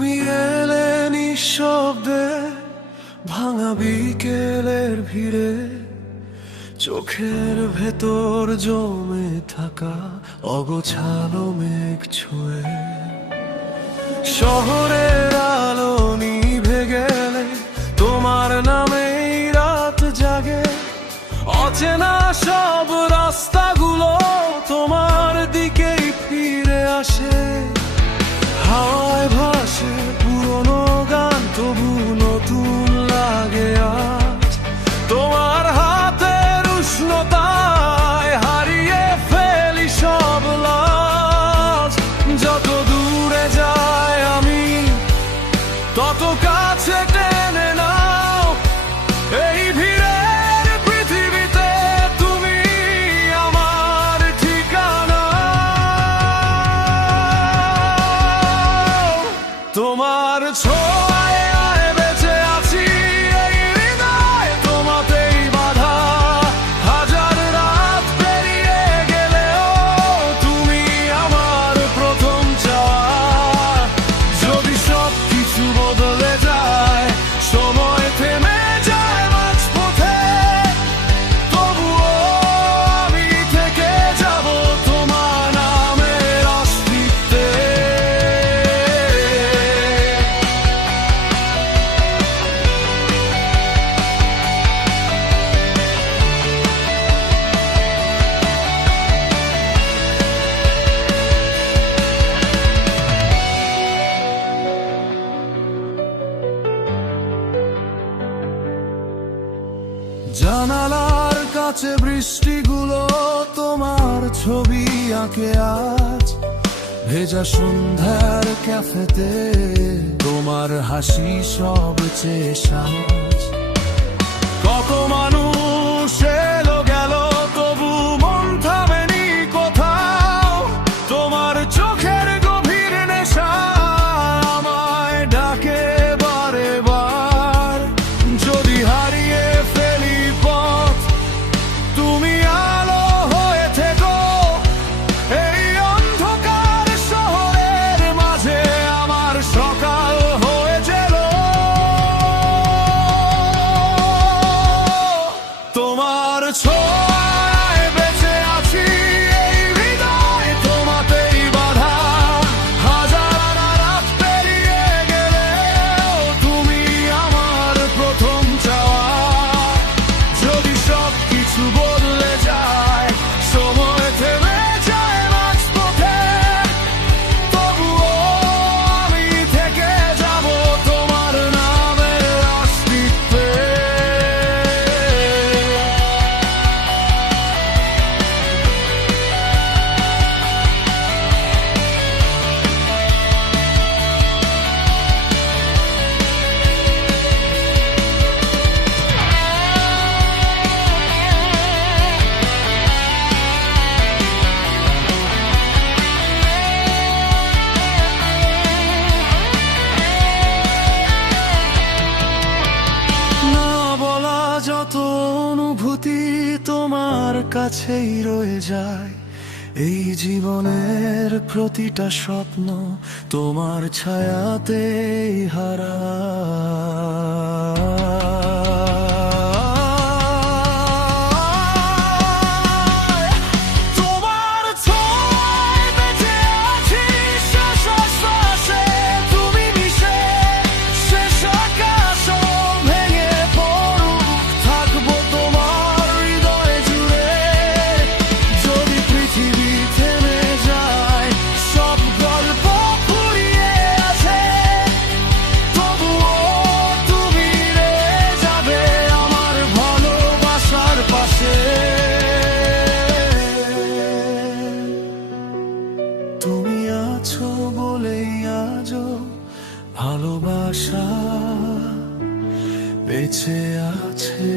তুমি এলে নিঃশব্দে, ভাঙা বিকেলের ভিড়ে, চোখের ভেতর জমে থাকা অগোছালো মেঘ ছুঁয়ে। শহরের আলো নিভে গেলে তোমার নামেই রাত জাগে। অচেনা সব রাস্তাগুলো তোমার দিকেই ফিরে আসে। হাওয়ায় ভাসে পুরনো গান, তবু নতুন লাগে আজ। তোমার হাতের উষ্ণতায় হারিয়ে ফেলি সব লাজ। যত দূরে যায় আমি, তত কাছে টেনে নাও। এই ভিড়ের পৃথিবীতে তুমি আমার ঠিকানা। তোমার ছোঁয়ায় বেঁচে আছি, এই হৃদয় তোমাতেই বাঁধা। হাজার রাত পেরিয়ে গেলেও তুমি আমার প্রথম চাওয়া। যদি সব কিছু বদলে যায়, সময় থেমে যায় মাঝপথে, তবুও আমি থেকে যাব তোমার নামের অস্তিত্বে। জানালার কাছে বৃষ্টিগুলো তোমার ছবি আঁকে আজ। ভেজা সন্ধ্যার ক্যাফেতে তোমার হাসি সবচেয়ে সাজ। কত মানুষ এলো গেল, তবু মন থামেনি কোথাও। তোমার চোখের গভীর নেশা আমায় ডাকে বারে বার। যদি হারিয়ে ফেলি পথ, তুমি আলো হয়ে থেকো। এই অন্ধকার শহরের মাঝে আমার সকাল হয়ে গেল। তোমার ছোঁয়ায় বেঁচে আছি, এই হৃদয় তোমাতেই বাঁধা। হাজার রাত পেরিয়ে গেলেও তুমি আমার প্রথম চাওয়া। যদি সব কিছু বদলে যায়, সময় থেমে যায় মাঝপথে, তবুও আমি থেকে যাব তোমার নামের অস্তিত্বে। না বলা যত অনুভূতি তোমার কাছেই রয়ে যায়। এই জীবনের প্রতিটা স্বপ্ন তোমার ছায়াতেই হারায়। তোমার ছোঁয়ায় বেঁচে আছি, শ্বাস শ্বাসে তুমি মিশে। শেষ আকাশও ভেঙে পড়ুক, থাকবো তোমার হৃদয় জুড়ে। যদি পৃথিবী থেমে যায়, সব গল্প ফুরিয়ে আসে, তবুও তুমি রয়ে যাবে আমার ভালোবাসার পাশে। তুমি আছো বলেই আজও ভালোবাসা বেঁচে আছে।